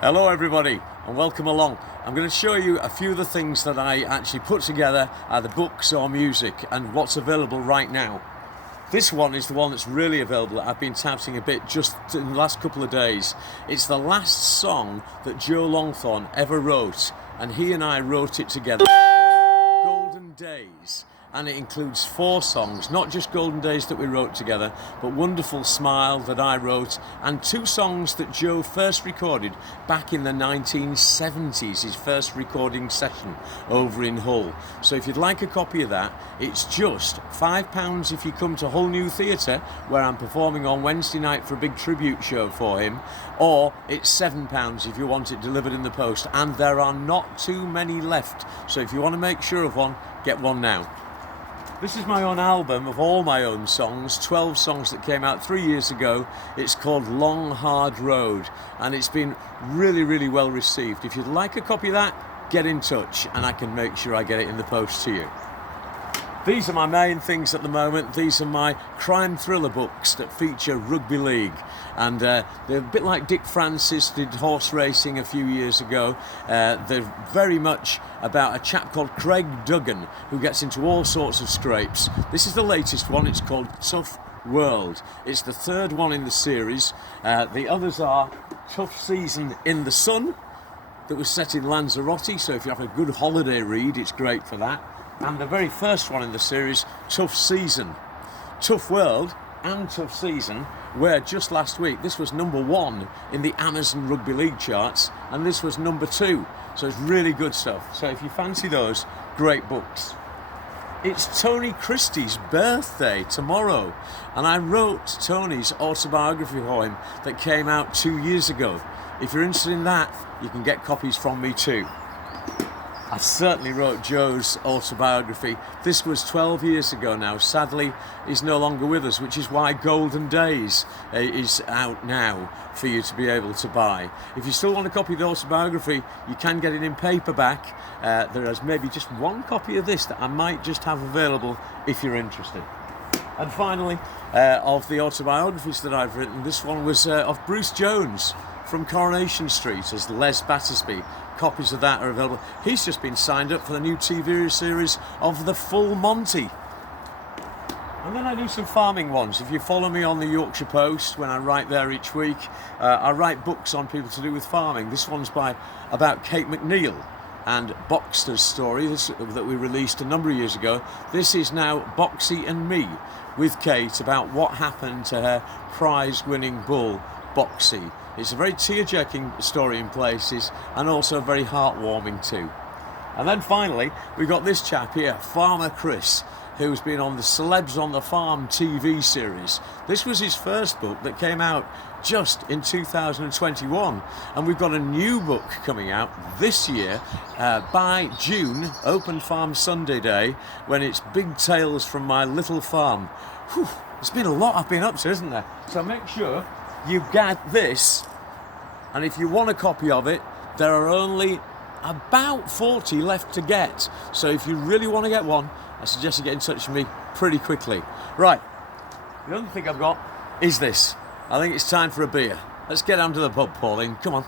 Hello everybody and welcome along. I'm going to show you a few of the things that I actually put together, either books or music, and what's available right now. This one is the one that's really available that I've been touting a bit just in the last couple of days. It's the last song that Joe Longthorne ever wrote, and he and I wrote it together. It's called Golden Days. And it includes 4 songs, not just Golden Days that we wrote together, but Wonderful Smile that I wrote, and 2 songs that Joe first recorded back in the 1970s, his first recording session over in Hull. So if you'd like a copy of that, it's just £5 if you come to Hull New Theatre, where I'm performing on Wednesday night for a big tribute show for him, or it's £7 if you want it delivered in the post, and there are not too many left. So if you want to make sure of one, get one now. This is my own album of all my own songs, 12 songs that came out 3 years ago. It's called Long Hard Road, and it's been really well received. If you'd like a copy of that, get in touch and I can make sure I get it in the post to you. These are my main things at the moment. These are my crime thriller books that feature rugby league, and they're a bit like Dick Francis did horse racing a few years ago. They're very much about a chap called Craig Duggan who gets into all sorts of scrapes. This is the latest one. It's called Tough World. It's the 3rd one in the series. The others are Tough Season in the Sun, that was set in Lanzarote, so if you have a good holiday read, it's great for that. And the very first one in the series, Tough Season. Tough World and Tough Season were just last week. This was number 1 in the Amazon Rugby League charts, and this was number 2. So it's really good stuff. So if you fancy those, great books. It's Tony Christie's birthday tomorrow, and I wrote Tony's autobiography for him that came out 2 years ago. If you're interested in that, you can get copies from me too. I certainly wrote Joe's autobiography. This was 12 years ago now. Sadly, he's no longer with us, which is why Golden Days is out now for you to be able to buy. If you still want a copy of the autobiography, you can get it in paperback. There is maybe just 1 copy of this that I might just have available if you're interested. And finally, of the autobiographies that I've written, this one was of Bruce Jones from Coronation Street as Les Battersby. Copies of that are available. He's just been signed up for the new TV series of The Full Monty. And then I do some farming ones. If you follow me on the Yorkshire Post, when I write there each week, I write books on people to do with farming. This one's about Kate McNeil and Boxster's story that we released a number of years ago. This is now Boxy and Me with Kate, about what happened to her prize-winning bull, Boxy. It's a very tear-jerking story in places, and also very heartwarming too. And then finally, we've got this chap here, Farmer Chris, who's been on the Celebs on the Farm TV series. This was his first book that came out just in 2021, and we've got a new book coming out this year by June, Open Farm Sunday Day, when it's Big Tales from My Little Farm. Whew, there's been a lot I've been up to, isn't there? So make sure you get this, and if you want a copy of it, there are only about 40 left to get. So if you really want to get one, I suggest you get in touch with me pretty quickly. Right, the other thing I've got is this. I think it's time for a beer. Let's get down to the pub, Pauline. Come on.